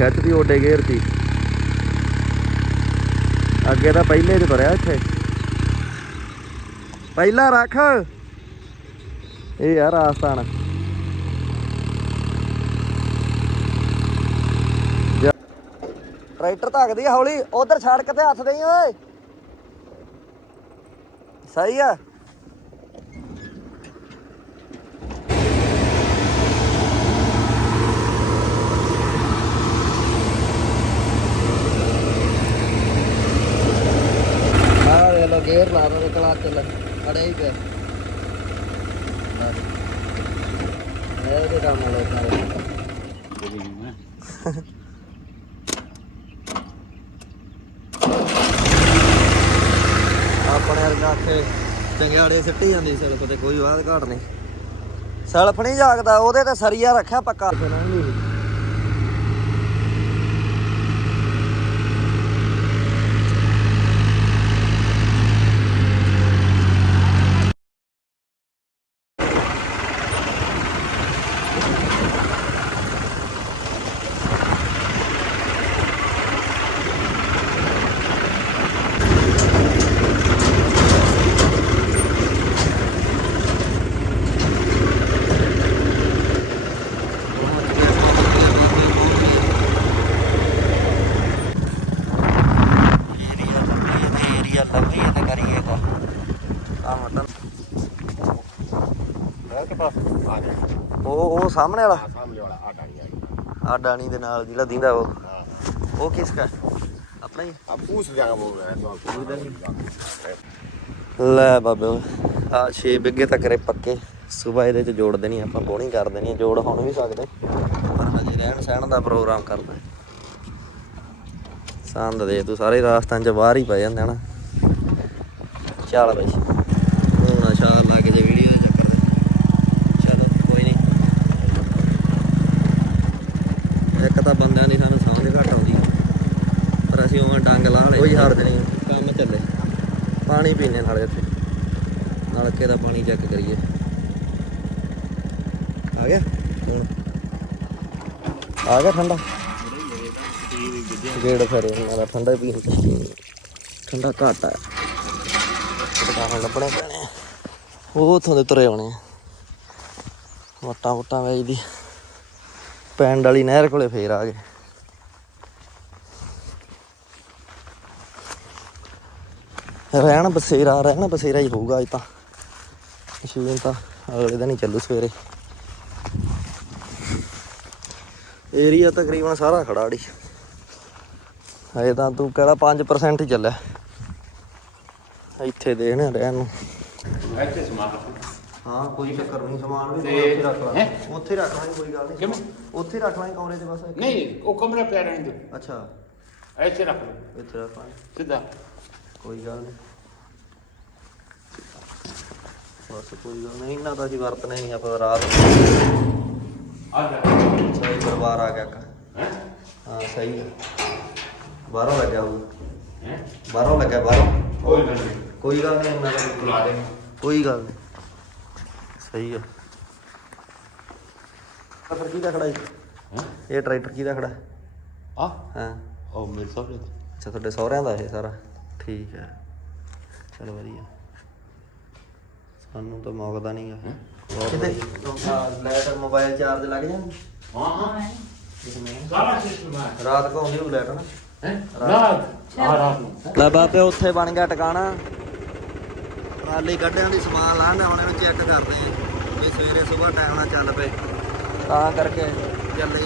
ਖਿੱਚਦੀ ਓਡੇ ਗੇਅਰ ਅੱਗੇ ਤਾਂ ਪਹਿਲੇ 'ਚ ਤੁਰਿਆ ਇੱਥੇ। ਪਹਿਲਾ ਰੱਖ। ਇਹ ਯਾਰ ਆਸਤਾਨ ਜਾ- ਟਰੈਕਟਰ ਧੱਕਦੀ ਆ ਹੌਲੀ। ਉਧਰ ਸੜਕ ਤੇ ਹੱਥ ਦੇਈ, ਓਏ। ਸਹੀ ਆ ਵੇ ਲੋ ਗੇਅਰ ਲਾ ਦੋ ਕਲਾ ਚੱਲ ਅੜੇ ਹੀ ਪਿਆ ਇਹ ਦੇ ਕੰਮ ਵਾਲੇ ਸਾਰੇ ਆਪਣੇ ਵਰਗਾ ਇੱਥੇ ਚੰਗਿਆੜੇ ਸਿੱਟੀ ਜਾਂਦੀ ਸੈਲਫ ਤੇ ਕੋਈ ਬਾਤ ਘਾਟ ਨਹੀਂ। ਸੈਲਫ ਨਹੀਂ ਜਾਗਦਾ, ਉਹਦੇ ਤੇ ਸਰੀਆ ਰੱਖਿਆ ਪੱਕਾ ਏਰੀਆ ਲੰਮੀ ਤੇ ਕਰੀਏ ਕੋ ਆ ਮਤਲਬ ਮੈਂ ਕੇ ਪਾਸ ਆ ਗਿਆ ਉਹ ਸਾਹਮਣੇ ਵਾਲਾ? ਆ ਸਾਹਮਣੇ ਵਾਲਾ ਆ ਡਾਣੀ ਆ ਆ ਡਾਣੀ ਦੇ ਨਾਲ ਜਿਹੜਾ ਦਿੰਦਾ ਉਹ। ਉਹ ਕਿਸ ਦਾ ਆਪਣਾ ਹੀ? ਆ ਪੂਛ ਜਾਗਾ ਬੋਲ ਰਿਹਾ ਲੈ ਬਾਬੇ ਆ 6 ਬਿੱਗੇ ਤੱਕ ਰੇ ਪੱਕੇ। ਸਵੇਰ ਇਹਦੇ ਚ ਜੋੜ ਦੇਣੀ ਆਪਾਂ ਬੋਣੀ ਕਰ ਦੇਣੀ ਜੋੜ ਹੁਣ ਵੀ ਸਕਦੇ। ਪਰ ਹਜੇ ਰਹਿਣ ਸਹਿਣ ਦਾ ਪ੍ਰੋਗਰਾਮ ਕਰਦਾ ਸੰਦ ਦੇ ਤੂੰ ਸਾਰੇ ਰਾਸਤਾਂ ਚ ਬਾਹਰ ਹੀ ਪੈ ਜਾਂਦੇ ਹਨਾ ਚੱਲ ਬਈ ਹੁਣ ਸ਼ਾਲ ਲੱਗ ਜੇ ਵੀਡੀਓ ਦੇ ਚੱਕਰ ਦੇ ਚਲੋ ਕੋਈ ਨਹੀਂ ਇੱਕ ਤਾਂ ਬੰਦਿਆਂ ਦੀ ਸਾਨੂੰ ਸਮਝ ਘੱਟ ਆਉਂਦੀ ਪਰ ਅਸੀਂ ਉਵੇਂ ਡੰਗ ਲਾ ਲਏ ਕੋਈ ਹਾਰਦ ਨਹੀਂ। ਕੰਮ ਚੱਲੇ। ਪਾਣੀ ਪੀਣੇ ਨਾਲੇ ਇੱਥੇ। ਨਲਕੇ ਦਾ ਪਾਣੀ ਚੈੱਕ ਕਰੀਏ। ਆ ਗਿਆ? ਹੁਣ। ਆ ਗਿਆ ਠੰਡਾ? ਗੇੜ ਫੇਰੇ ਇਹਨਾਂ ਦਾ ਠੰਡਾ ਪੀਣ। ਠੰਡਾ ਘੱਟ ਆ। ਦੁਕਾਨਾਂ ਲੱਭਣੇ ਪੈਣੇ। ਉਹ ਉਥੋਂ ਦੇ ਤੁਰੇ ਆਉਣੇ ਆ। ਵਟਾਂ ਵਟਾਂ ਵੇਚਦੀ। ਪਿੰਡ ਵਾਲੀ ਨਹਿਰ ਕੋਲੇ ਫੇਰ ਆ ਗਏ। ਰਹਿਣ ਬਸੇਰਾ ਰਹਿਣ ਬਸੇਰਾ ਹੀ ਹੋਊਗਾ ਅੱਜ ਤਾਂ। ਮਸ਼ੀਨ ਤਾਂ ਅਗਲੇ ਦਿਨ ਹੀ ਚੱਲੂ ਸਵੇਰੇ। ਏਰੀਆ ਤਕਰੀਬਨ ਸਾਰਾ ਖੜਾ ੜੀ ਹਜੇ ਤਾਂ ਤੂੰ ਕਹਿੰਦਾ 5% ਹੀ ਚੱਲਿਆ। ਇੱਥੇ ਦੇਣ ਰਹਿਣ ਨੂੰ। ਇੱਥੇ ਸਮਾਨ ਹਾਂ ਕੋਈ ਚੱਕਰ ਨਹੀਂ ਸਮਾਨ ਵੀ ਤੇ- ਉੱਥੇ ਰੱਖ ਲਾ ਹੈਂ? ਉੱਥੇ ਰੱਖ ਲਾਂਗੇ ਕੋਈ ਗੱਲ ਨਹੀਂ ਕਿਵੇਂ? ਉੱਥੇ ਰੱਖ ਲਾਂਗੇ ਕਮਰੇ 'ਚ ਬਸ ਨਹੀਂ ਉਹ ਕਮਰਾ ਪਿਆ ਰਹਿਣ ਦੇ ਅੱਛਾ। ਇੱਥੇ ਰੱਖ ਲਓ। ਇੱਥੇ ਰੱਖ ਲਾਂਗੇ। ਸਿੱਧਾ। ਕੋਈ ਗੱਲ ਨਹੀਂ। ਬਸ ਕੋਈ ਗੱਲ ਨਹੀਂ ਇੰਨਾ ਤਾਂ ਅਸੀਂ ਵਰਤਨੇ ਨਹੀਂ ਆਪਾਂ ਰਾਤ ਆ ਜਾ। ਸਹੀ ਪਰਿਵਾਰ ਆ ਗਿਆ ਕਾ ਹੈ? ਹਾਂ ਸਹੀ ਹੈ ਬਾਹਰੋਂ ਲੱਗਿਆ ਉਹ ਹੈ? ਬਾਹਰੋਂ ਲੱਗਿਆ ਬਾਹਰੋਂ। ਕੋਈ ਗੱਲ ਨਹੀਂ। ਕੋਈ ਗੱਲ ਨਹੀਂ ਇੰਨਾ ਤਾਂ ਬੁਲਾ ਦੇ ਕੋਈ ਗੱਲ ਨਹੀਂ। ਸਹੀ ਹੈ ਟਰੈਕਟਰ ਕਿਹਦਾ ਖੜਾ ਹੈ ਹੈ? ਇਹ ਟਰੈਕਟਰ ਕਿਹਦਾ ਖੜਾ? ਹੈ? ਆ? ਹਾਂ। ਉਹ ਮੇਰੇ ਸਾਹਮਣੇ ਅੱਛਾ ਤੁਹਾਡੇ ਸਹੁਰਿਆਂ ਦਾ ਇਹ ਸਾਰਾ? ਠੀਕ ਹੈ ਚਲੋ ਵਧੀਆ। ਸਾਨੂੰ ਤਾਂ ਮੌਕਦਾ ਨਹੀਂਗਾ ਕਿਤੇ? ਲਾਈਟ ਮੋਬਾਈਲ ਚਾਰਜ ਲੱਗ ਜਾਂਦੀ ਹਾਂ ਹਾਂ। ਸਾਰਾ ਸਿਸਟਮ ਹੈ ਰਾਤ ਕੋ ਆਉਂਦੀ ਉਹ ਲਾਈਟ ਨਾ? ਹੈ? ਰਾਤ ਆ ਰਾਤ ਨੂੰ। ਲੈ ਬਾਬੇ ਉੱਥੇ ਬਣ ਗਿਆ ਟਿਕਾਣਾ। ਟਰਾਲੀ ਗੱਡਿਆਂ ਦੀ ਸਮਾਨ ਲਾਣ ਹੁਣ ਇਹਨੂੰ ਚੈੱਕ ਕਰਦੇ ਆ ਵੀ ਸਵੇਰੇ ਸਵੇਰ ਟਾਈਮ ਨਾਲ ਚੱਲ ਪਏ। ਤਾਂ ਕਰਕੇ ਚੱਲੇ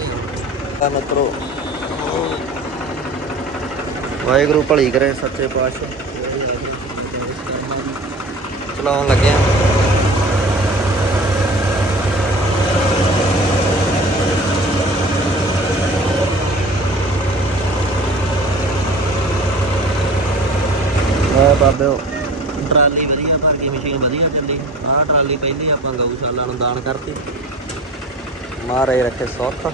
ਆ ਮਿੱਤਰੋ। ਵਾਹਿਗੁਰੂ ਭਲੀ ਕਰੇ ਸੱਚੇ ਪਾਤਸ਼ਾਹ। ਚਲਾਉਣ ਲੱਗੇ ਆ। ਆ ਬਾਬਿਓ ਟਰਾਲੀ ਵਧੀਆ ਭਰ ਕੇ ਮਸ਼ੀਨ ਵਧੀਆ ਚੱਲੀ ਆਹ ਟਰਾਲੀ ਪਹਿਲੀ ਆਪਾਂ ਗਊਸ਼ਾਲਾ ਨੂੰ ਦਾਨ ਕਰਤੀ। ਮਾਰੇ ਰੱਖੇ ਸੁੱਤ।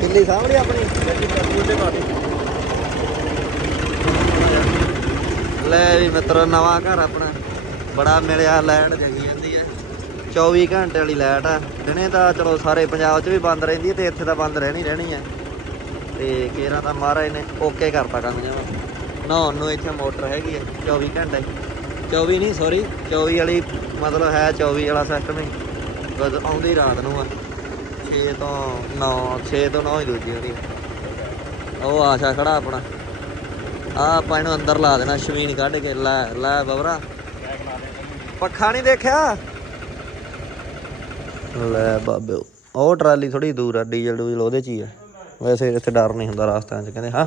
ਕਿੱਲੀ ਸਾਹਮਣੇ ਆਪਣੀ। ਲੈ ਵੀ ਮਿੱਤਰੋ ਨਵਾਂ ਘਰ ਆਪਣਾ। ਬੜਾ ਮਿਲਿਆ ਲੈਂਡ ਜਗੀ ਜਾਂਦੀ ਹੈ 24 ਘੰਟੇ ਵਾਲੀ ਲਾਈਟ ਆ। ਦਿਨੇ ਤਾਂ ਚਲੋ ਸਾਰੇ ਪੰਜਾਬ 'ਚ ਵੀ ਬੰਦ ਰਹਿੰਦੀ ਹੈ ਤੇ ਇੱਥੇ ਤਾਂ ਬੰਦ ਰਹਿਣੀ ਰਹਿਣੀ ਹੈ ਤੇ ਕੇਰਾ ਤਾਂ ਮਹਾਰਾਜ ਨੇ ਓਕੇ ਕਰਤਾ ਕੰਮ ਜਮਾ। ਨਹਾਉਣ ਨੂੰ ਇੱਥੇ ਮੋਟਰ ਹੈਗੀ ਹੈ 24 ਘੰਟੇ। 24 ਨਹੀਂ ਸੌਰੀ 24 ਵਾਲੀ ਮਤਲਬ ਹੈ 24 ਵਾਲਾ ਸਿਸਟਮ ਹੀ। ਬਸ ਆਉਂਦੀ ਰਾਤ ਨੂੰ ਆ। 6 ਤੋਂ 9 6 ਤੋਂ 9 ਹੀ ਦੂਜੀ ਉਹਦੀ ਉਹ ਆਸ਼ਾ ਖੜਾ ਆਪਣਾ। ਆ ਆਪਾਂ ਇਹਨੂੰ ਅੰਦਰ ਲਾ ਦੇਣਾ ਸ਼ਮੀਨ ਕੱਢ ਕੇ ਲੈ ਲੈ ਬਬਰਾ। ਪੱਖਾ ਨਹੀਂ ਦੇਖਿਆ? ਲੈ ਬਾਬੇ, ਉਹ ਟਰਾਲੀ ਥੋੜੀ ਦੂਰ ਆ, ਡੀਜ਼ਲ ਡੂਜ਼ਲ ਉਹਦੇ ਚ ਹੀ ਆ। ਵੈਸੇ ਇੱਥੇ ਡਰ ਨਹੀਂ ਹੁੰਦਾ ਰਾਸਤਿਆਂ 'ਚ, ਕਹਿੰਦੇ, ਹਾਂ।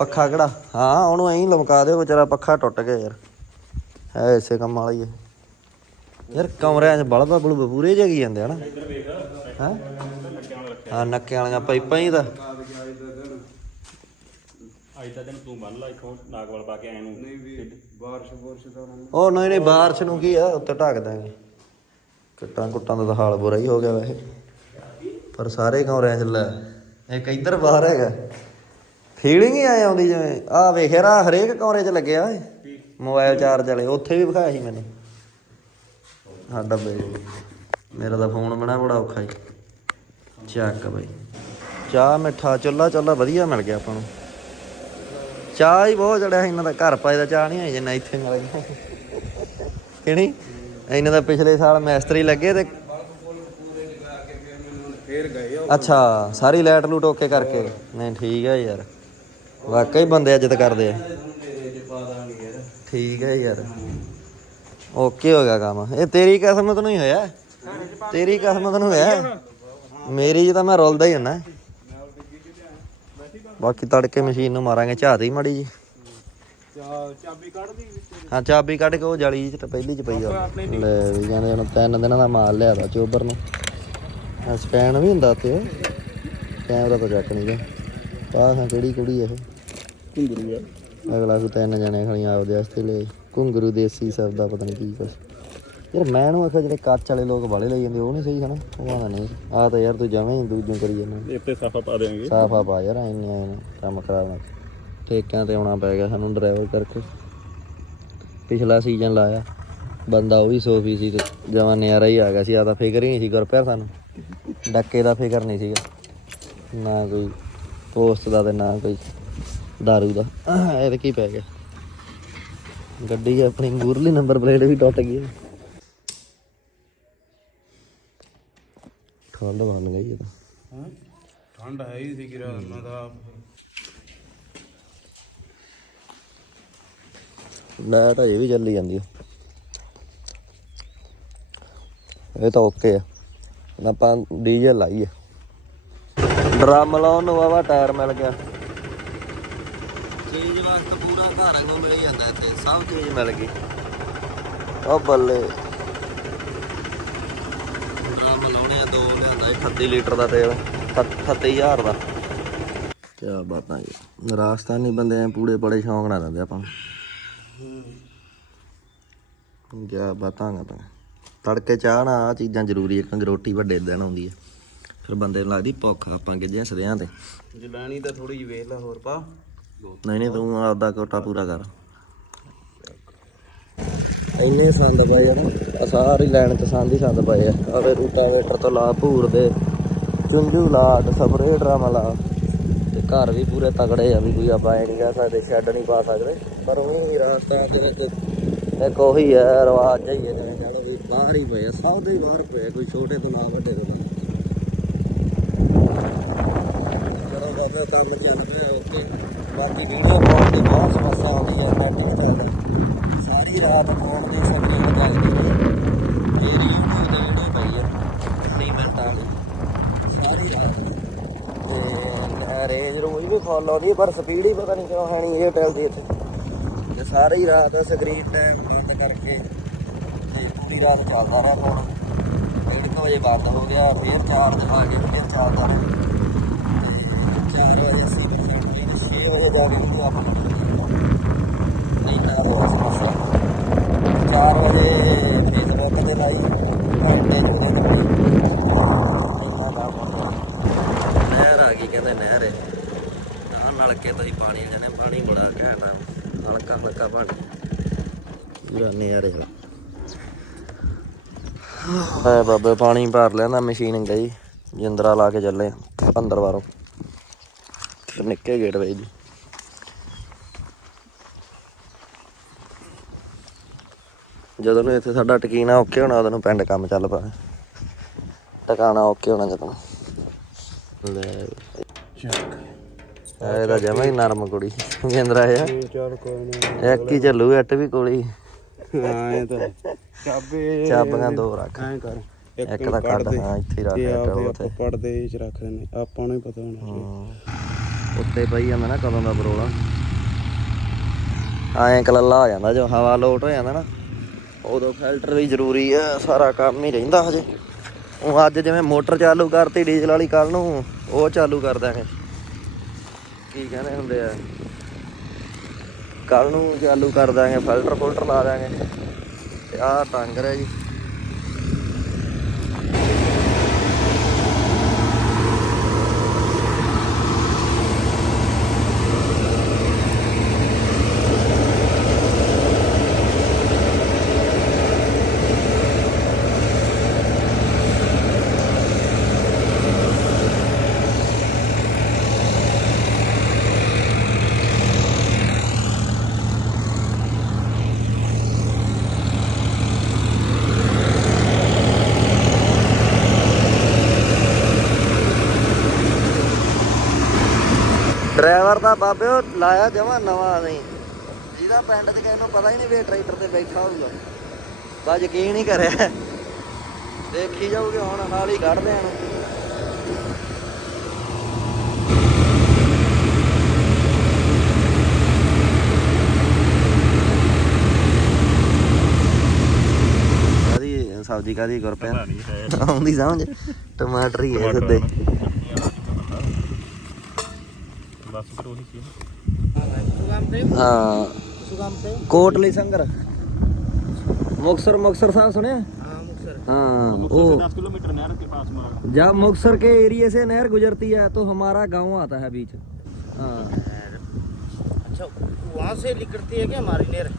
ਪੱਖਾ ਕਿਹੜਾ? ਹਾਂ ਉਹਨੂੰ ਐਂ ਲਮਕਾ ਦਿਓ ਵਿਚਾਰਾ ਪੱਖਾ ਟੁੱਟ ਗਿਆ ਯਾਰ। ਹੈ ਇਸੇ ਕੰਮ ਵਾਲਾ ਹੀ ਹੈ। ਯਾਰ ਕਮਰਿਆਂ 'ਚ ਬਲਬ ਬਲਬ ਪੂਰੇ ਜਗੀ ਜਾਂਦੇ ਹਨਾ ਹਾਂ? ਹਾਂ ਨੱਕੇ ਵਾਲੀਆਂ ਪਾਈਪਾਂ ਹੀ ਤਾਂ। ਅੱਜ ਦਾ ਦਿਨ ਤੂੰ ਬੰਨ ਲਾ ਇੱਥੋਂ ਨਾਗਵਾਲ ਪਾ ਕੇ ਆਏ ਨੂੰ। ਬਾਰਿਸ਼ ਬੁਰਸ਼ ਦਾ ਉਹ ਨਹੀਂ ਨਹੀਂ ਬਾਰਿਸ਼ ਨੂੰ ਕੀ ਆ? ਉੱਤੇ ਢੱਕ ਦਾਂਗੇ। ਕਿੱਟਾਂ ਕੁੱਟਾਂ ਦਾ ਤਾਂ ਹਾਲ ਬੁਰਾ ਹੀ ਹੋ ਗਿਆ ਵੈਸੇ। ਪਰ ਸਾਰੇ ਕਮਰਿਆਂ 'ਚ ਲੈ। ਇੱਕ ਇੱਧਰ ਬਾਹਰ ਹੈਗਾ। ਫੀਲਿੰਗ ਹੀ ਆਈ ਆਉਂਦੀ ਜਿਵੇਂ ਆ ਵੇਖਿਆ ਰਾ ਹਰੇਕ ਕਮਰੇ 'ਚ ਲੱਗਿਆ ਏ ਮੋਬਾਈਲ ਚਾਰਜ ਵਾਲੇ, ਉੱਥੇ ਵੀ ਵਿਖਾਇਆ ਸੀ ਮੈਨੂੰ। ਹਾਂ ਡੱਬੇ। ਮੇਰਾ ਤਾਂ ਫੋਨ ਬਣਾ ਬੜਾ ਔਖਾ ਹੀ ਚੱਕ ਬਈ। ਚਾਹ ਮਿੱਠਾ ਚੁੱਲਾ ਚੁੱਲਾ ਵਧੀਆ ਮਿਲ ਗਿਆ ਆਪਾਂ ਨੂੰ। ਚਾਹ ਹੀ ਬਹੁਤ ਜੜਿਆ ਇਹਨਾਂ ਦਾ ਘਰ ਪਾਏ ਦਾ ਚਾਹ ਨਹੀਂ ਹੋਈ ਜਿੰਨਾ ਇੱਥੇ ਮਿਲ ਗਿਆ ਕਿਹੜੀ ਇਹਨਾਂ ਦਾ ਪਿਛਲੇ ਸਾਲ ਮੈਸਤਰੀ ਲੱਗੇ ਤੇ ਅੱਛਾ, ਸਾਰੀ ਲਾਈਟ ਲੂਟ ਓਕੇ ਕਰਕੇ। ਨਹੀਂ, ਠੀਕ ਹੈ ਯਾਰ। ਵਾਕਈ ਬੰਦੇ ਇੱਜ਼ਤ ਕਰਦੇ ਆ। ਠੀਕ ਹੈ ਯਾਰ। ਓਕੇ ਹੋ ਗਿਆ ਕੰਮ। ਇਹ ਤੇਰੀ ਕਿਸਮਤ ਨੂੰ ਹੀ ਹੋਇਆ। ਤੇਰੀ ਕਿਸਮਤ ਨੂੰ ਹੋਇਆ। ਮੇਰੀ ਜੀ ਤਾਂ ਮੈਂ ਰੁਲਦਾ ਹੀ ਹੁੰਨਾ ਬਾਕੀ ਤੜਕੇ ਮਸ਼ੀਨ ਨੂੰ ਮਾਰਾਂਗੇ। ਝਾਤੀ ਮਾੜੀ ਜੀ। ਚਾਬੀ ਕੱਢ ਦੀ ਹਾਂ, ਚਾਬੀ ਕੱਢ ਕੇ ਉਹ ਜਾਲੀ ਚ ਪਹਿਲੀ ਚ ਪਈ ਆ। ਲੈ ਵੀ ਕਹਿੰਦੇ ਹੁਣ ਤਿੰਨ ਦਿਨਾਂ ਦਾ ਮਾਲ ਲਿਆਦਾ ਚੋਬਰ ਨੂੰ। ਆ ਸਕੈਨ ਵੀ ਹੁੰਦਾ ਤੇ ਕੈਮਰਾ ਤਾਂ ਚੱਕ ਨਹੀਂ ਗਿਆ। ਆਹ ਹਾਂ ਕਿਹੜੀ ਕੁੜੀ ਇਹ? ਕੁੰਗਰੂ ਆ। ਅਗਲਾ ਕੋ ਤਿੰਨ ਜਣੇ ਖੜੀਆਂ ਆਪਦੇ ਵਾਸਤੇ ਲੈ ਘੁੰਗਰੂ ਦੇਸੀ ਸਭ ਦਾ ਪਤਾ ਨਹੀਂ ਕੀ ਕੁਛ। ਯਾਰ ਮੈਂ ਨੂੰ ਆਖਿਆ ਜਿਹੜੇ ਕੱਚ ਵਾਲੇ ਲੋਕ ਵਾਲੇ ਲਈ ਜਾਂਦੇ ਉਹ ਨਹੀਂ ਸਹੀ ਹਨਾ? ਉਹ ਆਣਾ ਨਹੀਂ। ਆ ਤਾਂ ਯਾਰ ਤੂੰ ਜਵੇਂ ਦੂਜੋਂ ਕਰੀ ਜਾਂਦਾ। ਇੱਥੇ ਸਾਫਾ ਪਾ ਦੇਵਾਂਗੇ ਸਾਫਾ ਪਾ ਯਾਰ ਐਨੇ ਆਏ ਨੇ ਕੰਮ ਕਰਾਉਣਾ ਠੇਕਿਆਂ ਤੇ ਆਉਣਾ ਪੈ ਗਿਆ ਸਾਨੂੰ ਡਰਾਈਵਰ ਕਰਕੇ। ਪਿਛਲਾ ਸੀਜ਼ਨ ਲਾਇਆ। ਬੰਦਾ ਉਹ ਵੀ ਸੋਫੀ ਸੀ ਤੇ ਜਮਾਂ ਨਿਆਰਾ ਹੀ ਆ ਗਿਆ ਸੀ। ਆ ਤਾਂ ਫਿਕਰ ਹੀ ਨਹੀਂ ਸੀ ਗੁਰਪਿਆਰ ਸਾਨੂੰ। ਡੱਕੇ ਦਾ ਫਿਕਰ ਨਹੀਂ ਸੀਗਾ। ਨਾ ਕੋਈ ਪੋਸਟ ਦਾ ਤੇ ਨਾ ਕੋਈ दारू ਦਾ। ਇਹ ਤੇ ਕੀ ਪੈ ਗਿਆ। ਗੱਡੀ ਆਪਣੀ ਮੂਰਲੀ ਨੰਬਰ ਪਲੇਟ ਵੀ ਟੁੱਟ ਗਈ ਠੰਡ ਬਣ ਗਈ ਇਹ ਤਾਂ। ਠੰਡ ਹੈ ਹੀ ਸੀ ਕਿਰਾ ਉਹਨਾਂ ਦਾ ਲਾਈਟ ਅਜੇ ਵੀ ਚੱਲੀ ਜਾਂਦੀ ਆ। ਇਹ ਤਾਂ ਓਕੇ ਆ। ਆਪਾਂ ਡੀਜ਼ਲ ਲਾਈਏ ਡਰਮ ਲਾਉਣ ਨੂੰ ਵਾਵਾ ਟਾਇਰ ਮਿਲ ਗਿਆ। ਚੀਜ਼ ਵਾਸਤੇ ਪੂਰਾ ਘਰ ਵਾਂਗੂ ਮਿਲ ਜਾਂਦਾ ਇੱਥੇ ਸਭ ਚੀਜ਼ ਮਿਲ ਗਈ। ਉਹ ਬੱਲੇ। ਡਰਮ ਲਾਉਣੇ ਆ ਦੋ ਲਿਆਂਦਾ 38 ਲੀਟਰ ਦਾ ਤੇਲ 38000 ਦਾ। ਕੀ ਬਾਤਾਂ ਜੀ। ਰਾਜਸਥਾਨੀ ਬੰਦੇ ਐ ਪੂੜੇ ਬੜੇ ਸ਼ੌਂਕ ਨਾਲ ਰਹਿੰਦੇ ਆਪਾਂ ਕਿਆ ਬਾਤਾਂ ਗਾ ਤੜਕੇ ਚਾਹ ਨਾ ਆ ਚੀਜ਼ਾਂ ਜ਼ਰੂਰੀ ਹੈ ਕਿਉਂਕਿ ਰੋਟੀ ਵੱਡੇ ਦਿਨ ਆਉਂਦੀ ਹੈ ਫਿਰ ਬੰਦੇ ਨੂੰ ਲੱਗਦੀ ਭੁੱਖ ਆਪਾਂ ਗਿੱਜੇ ਸਦਿਆਂ ਤੇ। ਜਲਾਣੀ ਤਾਂ ਥੋੜੀ ਜਿਹੀ ਵੇਖ ਲੈ ਹੋਰ ਪਾ। ਨਹੀਂ ਨਹੀਂ ਤੂੰ ਆਪਦਾ ਕੋਟਾ ਪੂਰਾ ਕਰ। ਇੰਨੇ ਸੰਦ ਪਏ ਆ ਨਾ ਸਾਰੀ ਲਾਈਨ ਤੇ ਸੰਦ ਹੀ ਸੰਦ ਪਏ ਆ। ਆਵੇ ਰੂਟਾਵੇਟਰ ਤੋਂ ਲਾ ਭੂਰ ਦੇ ਚੁੰਝੂ ਲਾ ਤੇ ਸਪਰੇ ਡਰਾਮਾ ਲਾ। ਤੇ ਘਰ ਵੀ ਪੂਰੇ ਤਗੜੇ ਆ ਵੀ ਕੋਈ ਆਪਾਂ ਐ ਨਹੀਂ ਕਹਿ ਸਕਦੇ ਸ਼ੈੱਡ ਨਹੀਂ ਪਾ ਸਕਦੇ। ਪਰ ਉਹ ਰਾਸਤਾ ਜਿਵੇਂ ਕਿ ਇੱਕ ਉਹੀ ਹੈ ਰਵਾਜ ਹੈ ਜਿਵੇਂ ਕਹਿੰਦੇ ਵੀ ਬਾਹਰ ਹੀ ਪਏ ਆ ਸਭ ਦੇ ਹੀ ਬਾਹਰ ਪਏ ਕੋਈ ਛੋਟੇ ਤੋਂ ਨਾ ਵੱਡੇ ਤੋਂ। ਨਾ ਕੰਮ ਧਿਆਨ ਪਿਆ ਓਕੇ ਬਾਕੀ ਵੀਡੀਓ ਪਾਉਣ ਦੀ ਬਹੁਤ ਸਮੱਸਿਆ ਆਉਂਦੀ ਹੈ ਨੈਟ ਨਹੀਂ ਚੱਲਦਾ ਸਾਰੀ ਰਾਤ ਫੋਨ ਦੀ ਸਕਰੀਨ ਚੱਲਦੀ ਹੈ। ਮੇਰੀ YouTube ਤੇ ਵੀਡੀਓ ਪਈ ਹੈ 30 ਮਿੰਟਾਂ ਵਾਲੀ ਸਾਰੀ ਰਾਤ। ਤੇ ਰੇਂਜ ਰੂਜ ਵੀ ਫੁੱਲ ਆਉਂਦੀ ਹੈ ਪਰ ਸਪੀਡ ਹੀ ਪਤਾ ਨਹੀਂ ਕਿਉਂ ਹੈ ਨਹੀਂ ਏਅਰਟੈਲ ਦੀ ਇੱਥੇ। ਤੇ ਸਾਰੀ ਰਾਤ ਸਕਰੀਨ ਟਾਈਮ ਬੰਦ ਕਰਕੇ ਤੇ ਪੂਰੀ ਰਾਤ ਚੱਲਦਾ ਰਿਹਾ ਫੋਨ ਡੇਢ ਕੁ ਵਜੇ ਬੰਦ ਹੋ ਗਿਆ, ਫੇਰ ਚਾਰਜ ਆ ਕੇ, ਫਿਰ ਚੱਲਦਾ ਰਿਹਾ 4 ਵਜੇ 80% ਲਈ 6 ਵਜੇ ਆਪਾਂ ਨਹੀਂ ਤਾਂ ਹੋ ਸਮੱਸਿਆ 4 ਵਜੇ ਫੇਸਬੁੱਕ ਤੇ ਲਾਈ। ਘੰਟੇ ਜੁੜੇ ਤੇ ਇੰਨਾ ਕੰਮ ਨਹਿਰ ਆ ਗਈ, ਕਹਿੰਦੇ ਨਹਿਰ ਹੈ। ਨਾਲ ਨਲਕੇ ਤੋਂ ਹੀ ਪਾਣੀ ਜਾਨੇ ਪਾਣੀ ਬੜਾ ਘੈਂਟ ਆ। ਹਲਕਾ ਹਲਕਾ ਪਾਣੀ। ਪੂਰਾ ਨਹਿਰ ਹੈ। ਐ ਬਾਬੇ, ਪਾਣੀ ਭਰ ਲਿਆ ਮਸ਼ੀਨ ਗਈ। ਜਿੰਦਰਾ ਲਾ ਕੇ ਚੱਲੇ ਅੰਦਰ ਬਾਰੋਂ ਤੇ ਨਿੱਕੇ ਗੇਟ ਵੇ ਜੀ। ਜਦੋਂ ਨੂੰ ਇੱਥੇ ਸਾਡਾ ਟਕੀਨਾ ਓਕੇ ਹੋਣਾ ਉਦੋਂ ਨੂੰ ਪਿੰਡ ਕੰਮ ਚੱਲ ਪਿਆ। ਟਿਕਾਣਾ ਓਕੇ ਹੋਣਾ ਜਦੋਂ ਲੈ ਇਹ ਤਾਂ ਜਮਾ ਹੀ ਨਰਮ ਕੁੜੀ ਜਿੰਦਰਾ ਆ ਕੋਈ ਇੱਕ ਹੀ ਚੱਲੂ ਇੱਟ ਵੀ ਕੋਲੀ। ਹਾਂ ਇਹ ਤਾਂ। ਚਾਬੇ ਚਾਬੀਆਂ ਦੋ ਰੱਖ। ਐਂ ਕਰ ਇੱਕ ਤਾਂ ਕੱਢ ਹਾਂ ਇੱਥੇ ਰੱਖ ਉੱਥੇ। ਆਪਾਂ ਪੜਦੇ ਚ ਰੱਖ ਦਿੰਦੇ। ਆਪਾਂ ਨੂੰ ਹੀ ਪਤਾ ਹੋਣਾ। ਉੱਤੇ ਪਈ ਜਾਂਦਾ ਨਾ ਕਦੋਂ ਦਾ ਬਰੋਲਾ। ਐਂ ਕਲੱਲਾ ਹੋ ਜਾਂਦਾ ਜੋ ਹਵਾ ਲੋਟ ਹੋ ਜਾਂਦਾ ਨਾ। ਉਦੋਂ ਫਿਲਟਰ ਵੀ ਜ਼ਰੂਰੀ ਆ, ਸਾਰਾ ਕੰਮ ਹੀ ਰਹਿੰਦਾ ਹਜੇ। ਉਹ ਅੱਜ ਜਿਵੇਂ ਮੋਟਰ ਚਾਲੂ ਕਰਤੀ ਡੀਜ਼ਲ ਵਾਲੀ ਕੱਲ ਨੂੰ, ਉਹ ਚਾਲੂ ਕਰ ਦਾਂਗੇ ਕੀ ਕਹਿੰਦੇ ਹੁੰਦੇ ਆ? ਕੱਲ ਨੂੰ ਚਾਲੂ ਕਰ ਦਾਂਗੇ ਫਿਲਟਰ ਫੁਲਟਰ ਲਾ ਦਾਂਗੇ ਤੇ ਆਹ ਟਾਂਗਰ ਹੈ ਜੀ ਡਰਾਈਵਰ ਦਾ ਬਾਬੇ ਉਹ ਲਾਇਆ ਜਮਾ ਨਵਾਂ ਨਹੀਂ। ਜਿਹਦਾ ਪਿੰਡ 'ਚ ਕਿਸੇ ਨੂੰ ਪਤਾ ਹੀ ਨਹੀਂ ਵੀ ਟਰੈਕਟਰ ਤੇ ਬੈਠਾ ਹੋਊਗਾ। ਬਾ ਯਕੀਨ ਹੀ ਕਰਿਆ। ਦੇਖੀ ਜਾਊਗੇ ਹੁਣ ਨਾਲ ਹੀ ਕੱਢ ਕਾਦੀ ਸਬਜ਼ੀ ਕਾਦੀ ਗੁਰਪਿਆ ਆਉਂਦੀ ਸਮਝ? ਟਮਾਟਰ ਹੀ ਹੈ ਸਿੱਧੇ। ਬਸ ਫਿਰ ਉਹੀ ਸੀ ਹਾਂ ਕੋਟਲੀ ਸੰਗਰ ਮੁਕਸਰ ਮੁਕਸਰ ਸਾਹਿਬ ਸੁਣਿਆ हाँ वो दस किलोमीटर नहर के पास मारा जब मुक्सर के एरिए से नहर गुजरती है तो हमारा गांव आता है बीच हाँ अच्छा वहाँ से निकलती है क्या हमारी नहर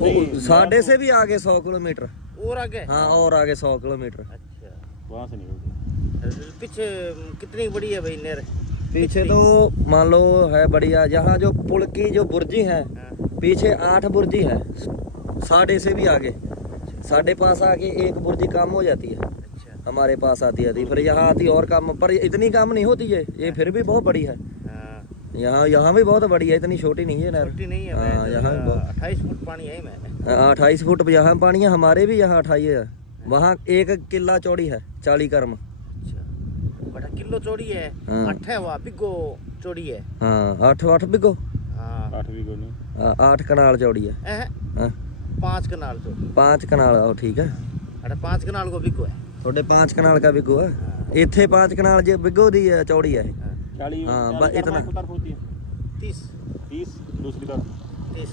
वो साढ़े से भी आगे सौ किलोमीटर और आगे हाँ और आगे सौ किलोमीटर अच्छा वहाँ से निकलती पीछे कितनी बड़ी है भाई नहर पीछे तो मान लो है बढ़िया यहाँ जो पुल की जो बुर्जी है हाँ, पीछे आठ बुर्जी है साढ़े से भी आगे। साढ़े पास आके एक बुर्जी कम हो जाती है। अच्छा। हमारे पास आती आती फिर यहाँ आती और कम पर इतनी कम नहीं होती है ये फिर भी बहुत बड़ी है। हाँ, यहाँ यहाँ भी बहुत बड़ी है इतनी छोटी नहीं है नहर छोटी नहीं है हाँ, यहाँ भी बहुत अट्ठाईस फुट पानी है मैं अट्ठाईस फुट यहाँ पानी है हमारे भी यहाँ अठाई है। वहाँ एक किला चौड़ी है चाली कर्म किलो चौड़ी है हाँ। अठ है वहाँ बिगो चौड़ी है हाँ आठ आठ बिगो हाँ आठ भी गोनी हाँ, आठ कनाल चौड़ी है ऐ, हाँ, पाँच कनाल तो पाँच कनाल ओ ठीक है अरे पाँच कनाल को बिगो है थोड़े पाँच कनाल का बिगो है इथे पाँच कनाल जो बिगो दी है चौड़ी है हाँ, चालीस हाँ, चालीस बस तरफ इतना। एक तरफ होती है तीस तीस दूसरी तरफ तीस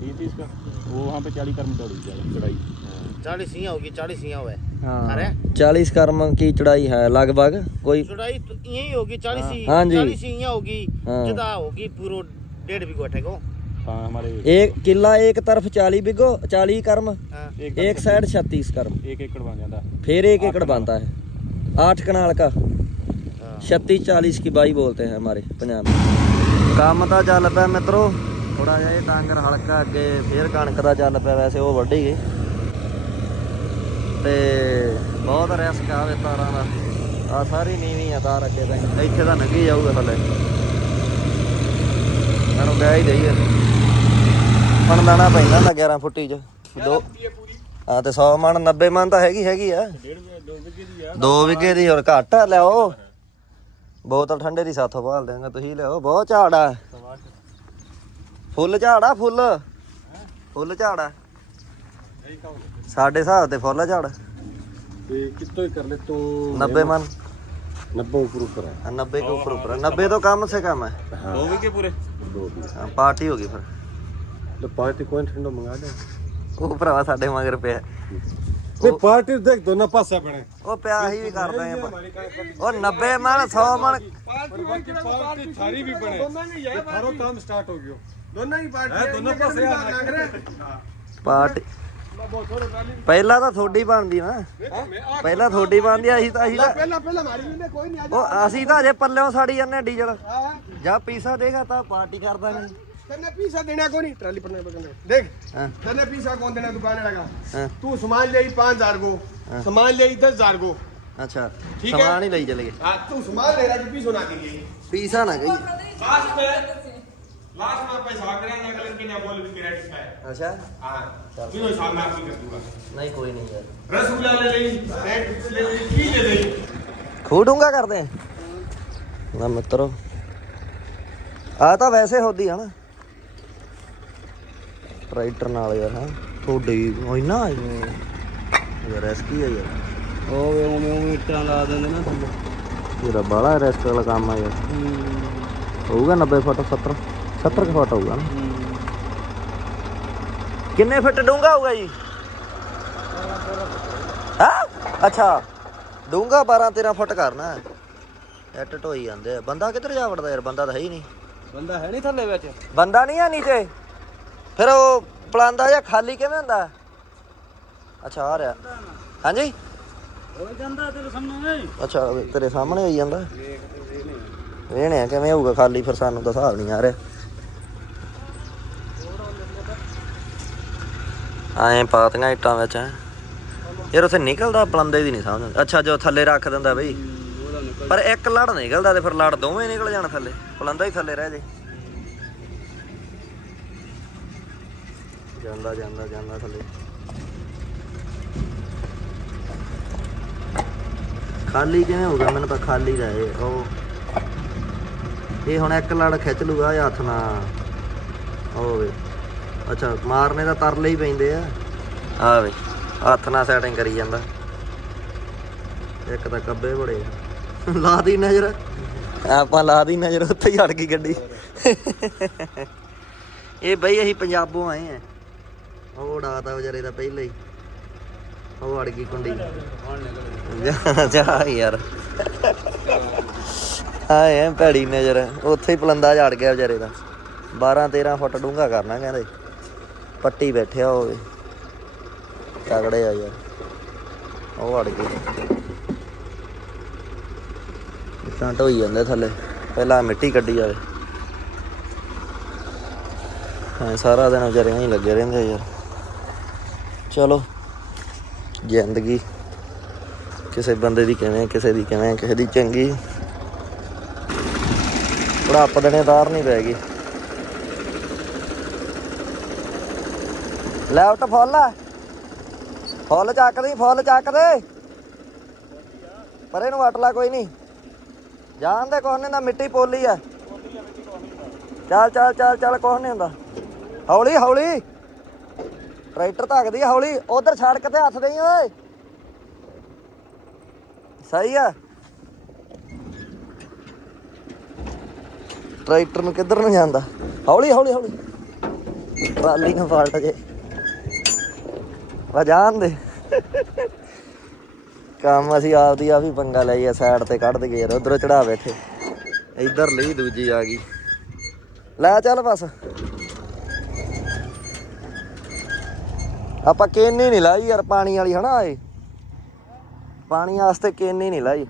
तीस तीस का वो वहाँ पे चालीस कर्म चौड़ी जाएगा चढ़ाई हाँ, चालीस यहाँ होगी चालीस यहाँ हुआ है हाँ अरे चालीस कर्म की चढ़ाई है लगभग कोई चौड़ाई तो यही होगी चालीस ही हाँ जी। चालीस ही यहाँ होगी हाँ। जुदा होगी पूरा डेढ़ बिगो अठेगो हाँ हमारे एक किला एक तरफ चाली बिगो चाली कर्म हाँ एक एक साइड छत्तीस कर्म एक एकड़ बन जाता है फिर एक एकड़ बनता है आठ कनाल का हाँ छत्तीस चालीस की बाई बोलते हैं हमारे पंजाब में ਕੰਮ ਤਾਂ ਚੱਲ ਪਿਆ ਮਿੱਤਰੋ ਥੋੜਾ ਜਿਹਾ ਇਹ ਟਾਂਗਰ ਹਲਕਾ ਅੱਗੇ ਫੇਰ ਕਣਕ ਦਾ ਚੱਲ ਪਿਆ ਵੈਸੇ ਉਹ ਵੱਢੀ ਗਈ ਤੇ ਬਹੁਤ ਰਿਸਕ ਆ ਵੇ ਤਾਰਾਂ ਦਾ। ਆ ਸਾਰੀ ਨੀਵੀਂ ਆ ਤਾਰ ਅੱਗੇ ਤਾਂ ਇੱਥੇ ਤਾਂ ਲੰਘੀ ਜਾਊਗਾ ਥੱਲੇ। ਮੈਨੂੰ ਗਿਆ ਹੀ ਦੇਈਏ ਮਣ ਦਾਣਾ ਪੈਂਦਾ ਹੁੰਦਾ 11 ਫੁੱਟੀ ਚ। ਦੋ ਹਾਂ ਤੇ 100 ਮਣ 90 ਮਣ ਤਾਂ ਹੈਗੀ ਹੈਗੀ ਆ। ਦੋ ਵਿਗੇ ਦੀ ਹੋਰ ਘੱਟ ਆ, ਲਿਆਓ। ਬੋਤਲ ਠੰਡੇ ਦੀ ਸਾਥੋਂ ਭਾਲ ਦੇਵਾਂਗਾ ਤੁਸੀਂ ਲਿਆਓ। ਬਹੁਤ ਝਾੜ ਆ। ਫੁੱਲ ਝਾੜ ਆ, ਫੁੱਲ। ਫੁੱਲ ਝਾੜ ਆ। ਸਾਡੇ ਹਿਸਾਬ ਤੇ ਫੁੱਲ ਆ ਝਾੜ ये किस तो ही कर ले तो 90 ਮਨ नब्बे ऊपर ऊपर है 90 ਕੇ ਉੱਪਰ ਉੱਪਰ 90 ਤੋਂ ਕਮ ਸੇ ਕਮ ਹੈ हाँ ਵੀ ਕੇ ਪੂਰੇ दो भी ਹਾਂ, ਪਾਰਟੀ ਹੋ ਗਈ ਫਿਰ तो पार्टी कौन ठंडो मंगा दे ਉਹ ਭਰਾਵਾ ਸਾਡੇ ਮਗਰ ਪਿਆ ये पार्टी देख दो ना पासा पड़े ਉਹ ਪਿਆ ਹੀ ਵੀ ਕਰਦਾ ਆ ਆਪਾਂ। ਉਹ 90 ਮਨ 100 ਮਨ और बाकी पार्टी थारी भी पड़े ये थारो काम स्टार्ट हो गयो दोनों ही पार्टी है दोनों पासे आ रहे हैं। ਪਾਰਟੀ ਪਹਿਲਾਂ ਤਾਂ ਥੋੜੀ ਬਣਦੀ ਨਾ। ਪਹਿਲਾਂ ਥੋੜੀ ਬਣਦੀ ਅਸੀਂ ਤਾਂ ਅਸੀਂ ਪਹਿਲਾਂ ਪਹਿਲਾਂ ਮਾਰੀ ਨੇ ਕੋਈ ਨਹੀਂ ਉਹ ਅਸੀਂ ਤਾਂ ਅਜੇ ਪੱਲਿਓਂ ਸਾੜੀ ਜਾਂਦੇ ਡੀਜ਼ਲ। ਜਾਂ ਪੀਸਾ ਦੇਗਾ ਤਾਂ ਪਾਰਟੀ ਕਰਦਾ ਨਹੀਂ। ਤੈਨੇ ਪੀਸਾ ਦੇਣਾ ਕੋਈ ਨਹੀਂ ਟਰਾਲੀ ਪਰਨੇ ਬਗਨੇ ਦੇਖ ਤੈਨੇ ਪੀਸਾ ਕੋਣ ਦੇਣਾ ਦੁਕਾਨ ਲਗਾ ਤੂੰ ਸਮਾਨ ਲਈ 5000 ਕੋ ਸਮਾਨ ਲਈ 10000 ਕੋ ਅੱਛਾ ਸਮਾਨ ਹੀ ਲਈ ਚਲੇ ਗਏ ਹਾਂ ਤੂੰ ਸਮਾਨ ਲੈ ਰਿਹਾ ਜੀ ਪੀਸੋ ਨਾ ਕਰੀ ਪੀਸਾ ਨਾ ਗਈ ਲਾਸਟ ਮੈਂ ਪੈਸਾ ਕਰਿਆ बोल भी क्रेडिट का है ਅੱਛਾ हाँ तीनों हिसाब में आपकी कर दूंगा ਨਹੀਂ ਕੋਈ ਨਹੀਂ ਯਾਰ रसगुल्ला ले ली रेड ले ली घी ले ली ਖੂਡੂੰਗਾ ਕਰਦੇ ਨਾ ਮਿੱਤਰੋ ਆ ਤਾਂ ਵੈਸੇ ਹੁੰਦੀ ਆ ਨਾ ਟਰੈਕਟਰ ਨਾਲ ਯਾਰ ਹਾਂ ਤੁਹਾਡੀ ਇੰਨਾ ਯਾਰ ਐਸਕੀ ਆ ਯਾਰ ਉਹ ਵੇ ਉਵੇਂ ਉਵੇਂ ਇੱਟਾਂ ਲਾ ਦਿੰਦੇ ਨਾ ਥੱਲੇ ਤੇਰਾ ਬਾਲਾ ਰੈਸਟ ਵਾਲਾ ਕੰਮ ਆ ਯਾਰ ਹੋਊਗਾ 90 ਫੁੱਟ 70 70 ਕੁ ਫੁੱਟ ਹੋਊਗਾ ਨਾ ਕਿੰਨੇ ਫੁੱਟ ਡੂੰਗਾ ਹੋਊਗਾ ਜੀ? ਹਾਂ? ਅੱਛਾ। ਡੂੰਗਾ 12 13 ਫੁੱਟ ਕਰਨਾ ਐਟ ਢੋਈ ਜਾਂਦੇ ਆ। ਬੰਦਾ ਕਿੱਧਰ ਜਾ ਵੜਦਾ ਯਾਰ? ਬੰਦਾ ਤਾਂ ਹੈ ਹੀ ਨਹੀਂ। ਬੰਦਾ ਹੈ ਨਹੀਂ ਥੱਲੇ ਵਿੱਚ। ਬੰਦਾ ਨਹੀਂ ਆ ਨੀਚੇ? ਫਿਰ ਉਹ ਪਲਾਂਦਾ ਜਾਂ ਖਾਲੀ ਕਿਵੇਂ ਹੁੰਦਾ? ਅੱਛਾ ਆ ਰਿਹਾ। ਹਾਂਜੀ? ਉਹ ਜਾਂਦਾ ਤੇਰੇ ਸਾਹਮਣੇ। ਅੱਛਾ ਤੇਰੇ ਸਾਹਮਣੇ ਆਈ ਜਾਂਦਾ। ਵੇਹਣਿਆ ਕਿਵੇਂ ਹੋਊਗਾ ਖਾਲੀ? ਫਿਰ ਸਾਨੂੰ ਤਾਂ ਹਿਸਾਬ ਨਹੀਂ ਆ ਰਿਹਾ। ਐਂ ਪਾਤੀਆਂ ਇੱਟਾਂ ਵਿੱਚ, ਹੈਂ। ਯਾਰ ਉੱਥੇ ਨਿਕਲਦਾ, ਪਲੰਦੇ ਦੀ ਨਹੀਂ ਸਮਝ ਅੱਛਾ, ਜੋ ਥੱਲੇ ਰੱਖ ਦਿੰਦਾ ਬਈ। ਪਰ ਇੱਕ ਲੜ ਨਿਕਲਦਾ ਤੇ ਫਿਰ ਲੜ ਦੋਵੇਂ ਨਿਕਲ ਜਾਣ ਥੱਲੇ। ਪਲੰਦਾ ਹੀ ਥੱਲੇ ਰਹਿ ਜੇ। ਜਾਂਦਾ ਜਾਂਦਾ ਜਾਂਦਾ ਥੱਲੇ। ਖਾਲੀ ਕਿਵੇਂ ਹੋਊਗਾ ਮੈਨੂੰ ਤਾਂ ਖਾਲੀ ਦਾ ਇਹ, ਉਹ। ਇਹ ਹੁਣ ਇੱਕ ਲੜ ਖਿੱਚ ਲੂਗਾ ਹੱਥ ਨਾਲ। ਹੋਵੇ ਅੱਛਾ, ਮਾਰਨੇ ਤਾਂ ਤਰਲੇ ਹੀ ਪੈਂਦੇ ਆ। ਆ ਵੇ, ਹੱਥ ਨਾਲ ਸੈਟਿੰਗ ਕਰੀ ਜਾਂਦਾ। ਇੱਕ ਤਾਂ ਕੱਬੇ ਬੜੇ ਆ। ਲਾ ਦੀ ਨਜ਼ਰ। ਆਪਾਂ ਲਾ ਦੀ ਨਜ਼ਰ, ਉੱਥੇ ਹੀ ਅੜ ਗਈ ਗੱਡੀ। ਇਹ ਬਈ ਅਸੀਂ ਪੰਜਾਬੋਂ ਆਏ ਆ। ਉਹ ਉਡਾਤਾ ਵਿਚਾਰੇ ਦਾ ਪਹਿਲੇ ਹੀ। ਉਹ ਅੜ ਗਈ ਕੁੰਡੀ। ਜਾ ਯਾਰ। ਆਏ ਐ ਭੈੜੀ ਨਜ਼ਰ। ਉੱਥੇ ਹੀ ਪਲੰਦਾ ਝਾੜ ਗਿਆ ਵਿਚਾਰੇ ਦਾ। 12 13 ਫੁੱਟ ਡੂੰਘਾ ਕਰਨਾ ਕਹਿੰਦੇ। ਪੱਟੀ ਬੈਠਿਆ ਹੋਵੇ। ਤਗੜੇ ਆ ਯਾਰ। ਉਹ ਅੜ ਗਈ। ਇੱਟਾਂ ਢੋਈ ਜਾਂਦੇ ਥੱਲੇ। ਪਹਿਲਾਂ ਮਿੱਟੀ ਕੱਢੀ ਜਾਵੇ। ਹਾਂ ਸਾਰਾ ਦਿਨ ਵਿਚਾਰੇ ਹੀ ਲੱਗੇ ਰਹਿੰਦੇ ਆ ਯਾਰ। ਚਲੋ, ਜ਼ਿੰਦਗੀ ਕਿਸੇ ਬੰਦੇ ਦੀ ਕਿਵੇਂ, ਕਿਸੇ ਦੀ ਕਿਵੇਂ, ਕਿਸੇ ਦੀ ਚੰਗੀ। ਬੁਢਾਪ ਦੇਣੇ ਤਾਰ ਨਹੀਂ ਪੈ ਗਈ ਲੈ ਉੱਟ ਫੁੱਲ। ਆ ਫੁੱਲ ਚੱਕ ਦੇ ਫੁੱਲ ਚੱਕ ਦੇ। ਪਰ ਇਹਨੂੰ ਵੱਟ ਲਾ ਕੋਈ ਨਹੀਂ। ਜਾਣ ਦੇ ਕੋਹਨੇ ਦਾ ਮਿੱਟੀ ਪੋਲੀ ਆ। ਚੱਲ ਚੱਲ ਚੱਲ ਚੱਲ, ਕੁਛ ਹੁੰਦਾ। ਹੌਲੀ ਹੌਲੀ। ਟਰੈਕਟਰ ਧੱਕਦੀ ਆ, ਹੌਲੀ। ਉਧਰ ਸੜਕ ਤੇ ਹੱਥ ਦੇਈ, ਓਏ। ਸਹੀ ਆ। ਟਰੈਕਟਰ ਨੂੰ ਕਿੱਧਰ ਨੂੰ ਜਾਂਦਾ? ਹੌਲੀ ਹੌਲੀ ਹੌਲੀ। ਟਰਾਲੀ ਨੂੰ ਫਾਲਟ ਜੇ। ਵਾ ਜਾਣ ਦੇ। ਕੰਮ ਅਸੀਂ ਆਪਦੀ ਆ ਵੀ ਪੰਗਾ ਲਈ ਆ ਸਾਈਡ ਤੇ ਕੱਢ ਦਈਏ ਯਾਰ, ਉਧਰੋਂ ਚੜਾ ਬੈਠੇ। ਇੱਧਰ ਲਈ ਦੂਜੀ ਆ ਗਈ। ਲੈ ਚੱਲ ਬਸ। ਆਪਾਂ ਕੇਨੀ ਨਹੀਂ ਲਾਈ ਯਾਰ ਪਾਣੀ ਵਾਲੀ, ਹਨਾ ਏ ਪਾਣੀ ਵਾਸਤੇ ਕੇਨੀ ਨਹੀਂ ਲਾਈ।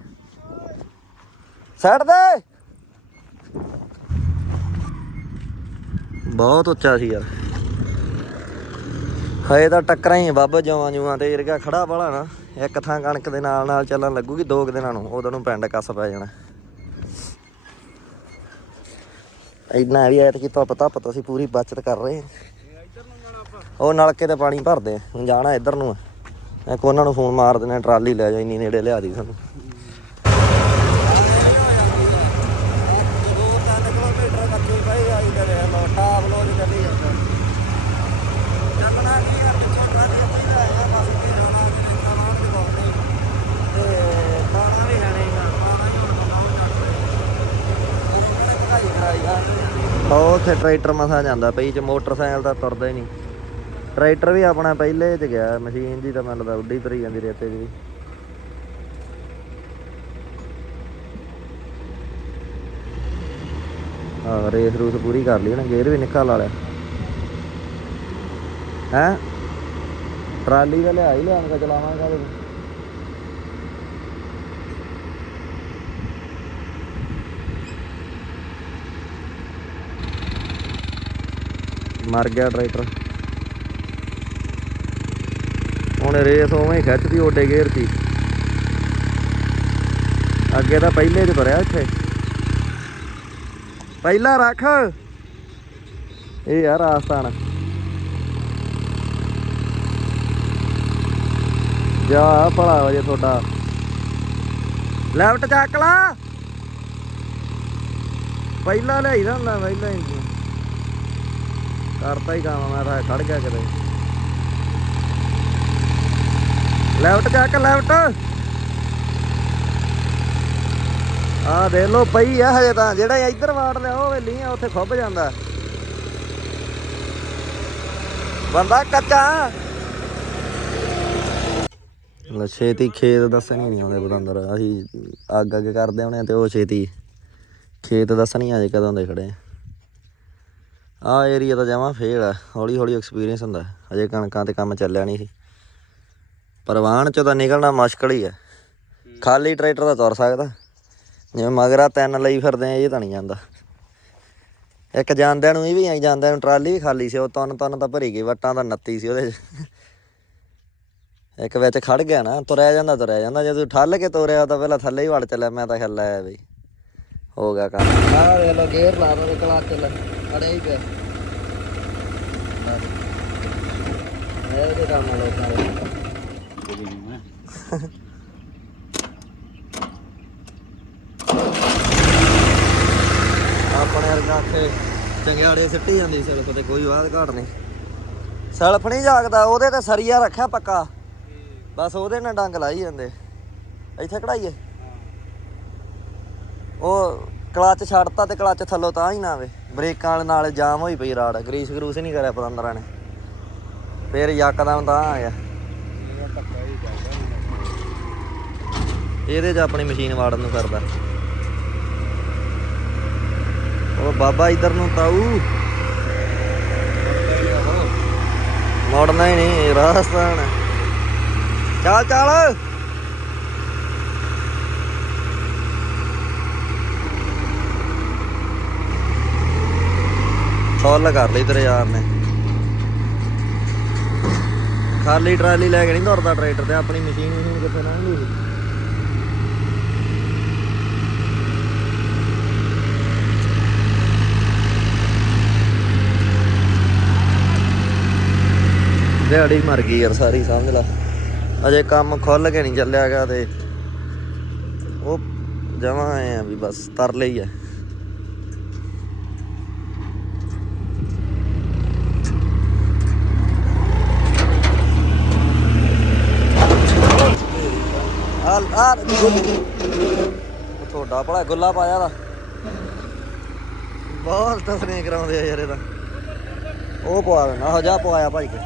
ਸਾਈਡ ਦੇ ਬਹੁਤ ਉੱਚਾ ਸੀ ਯਾਰ। ਹਏ ਤਾਂ ਟੱਕਰਾਂ ਹੀ ਆ ਬਾਬਾ ਜਵਾਂ ਜੂਆਂ ਤੇ ਇਰਗਾ ਖੜਾ ਵਾਲਾ ਨਾ। ਇੱਕ ਥਾਂ ਕਣਕ ਦੇ ਨਾਲ ਨਾਲ ਚੱਲਣ ਲੱਗੂਗੀ, ਦੋ ਕੁ ਦਿਨਾਂ ਨੂੰ, ਉਦੋਂ ਨੂੰ ਪਿੰਡ ਕੱਸ ਪੈ ਜਾਣਾ। ਇੰਨਾ ਵੀ ਐਤਕੀ ਧੁੱਪ ਧੱਪ ਤੋਂ ਅਸੀਂ ਪੂਰੀ ਬਚਤ ਕਰ ਰਹੇ ਹਾਂ। ਉਹ ਨਲਕੇ ਤੇ ਪਾਣੀ ਭਰਦੇ ਆ, ਹੁਣ ਜਾਣਾ ਇੱਧਰ ਨੂੰ ਆ। ਇੱਕ ਨੂੰ ਫੋਨ ਮਾਰ ਦਿੰਦੇ ਟਰਾਲੀ ਲੈ ਜਾ ਇੰਨੀ ਨੇੜੇ ਲਿਆ ਦੀ ਸਾਨੂੰ। ਉਹ ਉੱਥੇ ਟਰੈਕਟਰ ਮਸਾ ਜਾਂਦਾ ਪਈ ਚ, ਮੋਟਰਸਾਈਕਲ ਤਾਂ ਤੁਰਦਾ ਹੀ ਨਹੀਂ। ਟਰੈਕਟਰ ਵੀ ਆਪਣਾ ਪਹਿਲੇ ਚ ਗਿਆ, ਮਸ਼ੀਨ ਦੀ ਤਾਂ ਮੈਨੂੰ ਲੱਗਦਾ ਉੱਡੀ ਤਰੀ ਜਾਂਦੀ ਰੇਤੇ 'ਚ ਵੀ। ਰੇਸ ਰੂਸ ਪੂਰੀ ਕਰ ਲਈ ਨਾ ਗੇਅਰ ਵੀ ਨਿਕਾਲ ਲਾ ਲਿਆ। ਹੈ? ਟਰਾਲੀ ਦਾ ਲਿਆ ਹੀ ਲਿਆਂਗਾ ਚਲਾਵਾਂਗਾ ਉਹਦੇ ਮਰ ਗਿਆ ਟਰੈਕਟਰ। ਹੁਣ ਰੇਸ ਉਵੇਂ ਖਿੱਚਦੀ ਓਡੇ ਗੇਅਰ 'ਚ ਅੱਗੇ ਤਾਂ ਪਹਿਲੇ 'ਚ ਭਰਿਆ ਇੱਥੇ। ਪਹਿਲਾ ਰੱਖ। ਇਹ ਯਾਰ ਆਸਤਾਨ ਜਾ ਭਲਾ ਵਜੇ ਤੁਹਾਡਾ। ਲੈਫਟ ਚੱਕ ਲਾ। ਪਹਿਲਾ ਲਿਆਈਦਾ ਹੁੰਦਾ, ਪਹਿਲਾਂ ਹੀ ਕਰਤਾ ਹੀ ਕੰਮ, ਮੈਂ ਤਾਂ ਖੜ ਗਿਆ ਕਿਤੇ। ਲੈਫਟ ਚੱਕ ਲੈਫਟ ਆ ਦੇ ਲੋ ਪਈ ਆ ਹਜੇ ਤਾਂ। ਜਿਹੜਾ ਇੱਧਰ ਵਾੜ ਲਿਆ, ਉਹ ਵੇਲੀ ਆ, ਉੱਥੇ ਖੁੱਭ ਜਾਂਦਾ। ਬੰਦਾ ਕੱਚਾ। ਲੈ, ਛੇਤੀ ਖੇਤ ਦੱਸਣ ਨਹੀਂ ਆਉਂਦੇ ਬਦੰਦਰ ਅਸੀਂ ਅੱਗ ਅੱਗ ਕਰਦੇ ਆਉਣੇ ਤੇ ਉਹ ਛੇਤੀ। ਖੇਤ ਦੱਸਣੀ ਹੀ ਆ ਕਦੋਂ ਦੇ ਖੜੇ ਆ ਏਰੀਆ ਤਾਂ ਜਾਵਾਂ ਫੇਲ ਆ ਹੌਲੀ ਹੌਲੀ ਐਕਸਪੀਰੀਅੰਸ ਹੁੰਦਾ। ਅਜੇ ਕਣਕਾਂ ਤੇ ਕੰਮ ਚੱਲਿਆ ਨਹੀਂ ਸੀ। ਪਰਵਾਨ ਚੋਂ ਤਾਂ ਨਿਕਲਣਾ ਮੁਸ਼ਕਲ ਹੀ ਆ। ਖਾਲੀ ਟਰੈਕਟਰ ਦਾ ਤੁਰ ਸਕਦਾ। ਜਿਵੇਂ ਮਗਰਾ ਤਿੰਨ ਲਈ ਫਿਰਦੇ ਆ, ਇਹ ਤਾਂ ਨਹੀਂ ਜਾਂਦਾ। ਇੱਕ ਜਾਂਦਿਆਂ ਨੂੰ ਇਹ ਵੀ ਆਈ, ਜਾਂਦਿਆਂ ਨੂੰ ਟਰਾਲੀ ਵੀ ਖਾਲੀ ਸੀ, ਉਹ ਤਨ ਤਨ ਤਾਂ ਭਰੀ ਗਈ, ਵਟਾਂ ਤਾਂ 29 ਸੀ ਉਹਦੇ 'ਚ। ਇੱਕ ਵਿੱਚ ਖੜ ਗਿਆ ਨਾ, ਤੁਰਿਆ ਜਾਂਦਾ ਤੁਰਿਆ ਜਾਂਦਾ। ਜੇ ਤੂੰ ਠੱਲ ਕੇ ਤੁਰਿਆ, ਤਾਂ ਪਹਿਲਾਂ ਥੱਲੇ ਹੀ ਵੜ ਚੱਲਿਆ, ਮੈਂ ਤਾਂ ਖੱਲਾ ਆਇਆ ਬਈ ਹੋ ਗਿਆ ਕੰਮ। ਆ ਵੇ ਲੋ ਗੇਅਰ ਲਾ ਦੋ ਕਲਾ ਚੱਲ ਅੜੇ ਪਿਆ। ਇਹ ਦੇ ਕੰਮ ਲੋਕਾਂ ਦੇ ਆਪਣੇ ਵਰਗਾ ਇੱਥੇ ਚੰਗਿਆੜੇ ਸਿੱਟੀ ਜਾਂਦੀ ਸੈਲਫ ਤੇ ਕੋਈ ਬਾਤ ਘਾਟ ਨਹੀਂ। ਸੈਲਫ ਨਹੀਂ ਜਾਗਦਾ, ਉਹਦੇ ਤੇ ਸਰੀਆ ਰੱਖਿਆ ਪੱਕਾ। ਬਸ ਉਹਦੇ ਨਾਲ ਡੰਗ ਲਾਈ ਜਾਂਦੇ। ਇੱਥੇ ਕਢਾਈਏ। ਉਹ ਕਲਚ ਛੱਡਤਾ ਤੇ ਕਲੱਚ ਥੱਲੋਂ ਤਾਂ ਹੀ ਨਾ ਆਵੇ। ਬ੍ਰੇਕਾਂ ਵਾਲੇ ਨਾਲ ਜਾਮ ਹੋਈ ਪਈ ਰਾੜ, ਗਰੀਸ ਗਰੂਸ ਨਹੀਂ ਕਰਿਆ ਪਤੰਦਰਾਂ ਨੇ ਫੇਰ ਯਕਦਮ ਤਾਂ ਆ ਗਿਆ। ਇਹਦੇ 'ਚ ਆਪਣੀ ਮਸ਼ੀਨ ਵਾੜਨ ਨੂੰ ਕਰਦਾ ਉਹ ਬਾਬਾ ਇਧਰ ਨੂੰ ਤਾਊ। ਮੋੜਨਾ ਹੀ ਨਹੀਂ ਰਾਜਸਥਾਨ ਚੱਲ ਚੱਲ। ਫੁੱਲ ਕਰ ਲਈ ਤੇਰੇ ਯਾਰ ਨੇ। ਖਾਲੀ ਟਰਾਲੀ ਲੈ ਕੇ ਨਹੀਂ ਦੌੜਦਾ ਟਰੈਕਟਰ ਤੇ, ਆਪਣੀ ਮਸ਼ੀਨ ਮਸ਼ੀਨ ਕਿੱਥੇ ਲੰਘਦੀ ਸੀ ਦਿਹਾੜੀ ਮਰ ਗਈ ਯਾਰ ਸਾਰੀ, ਸਮਝ ਲਾ। ਅਜੇ ਕੰਮ ਖੁੱਲ ਕੇ ਨਹੀਂ ਚੱਲਿਆਗਾ ਤੇ ਉਹ ਜਮਾ ਆਏ ਆ ਵੀ ਬਸ ਤਰਲੇ ਹੀ ਆ। ਆ ਤੁਹਾਡਾ ਭਲਾ ਗੁੱਲਾ ਪਾਇਆ ਦਾ। ਬਹੁਤ ਤਸਨੇ ਕਰਾਉਂਦੇ ਆ ਯਾਰ ਇਹਦਾ। ਉਹ ਪਵਾ ਦੇਣਾ, ਹਜਾ ਪਵਾਇਆ ਭਾਈ ਕੇ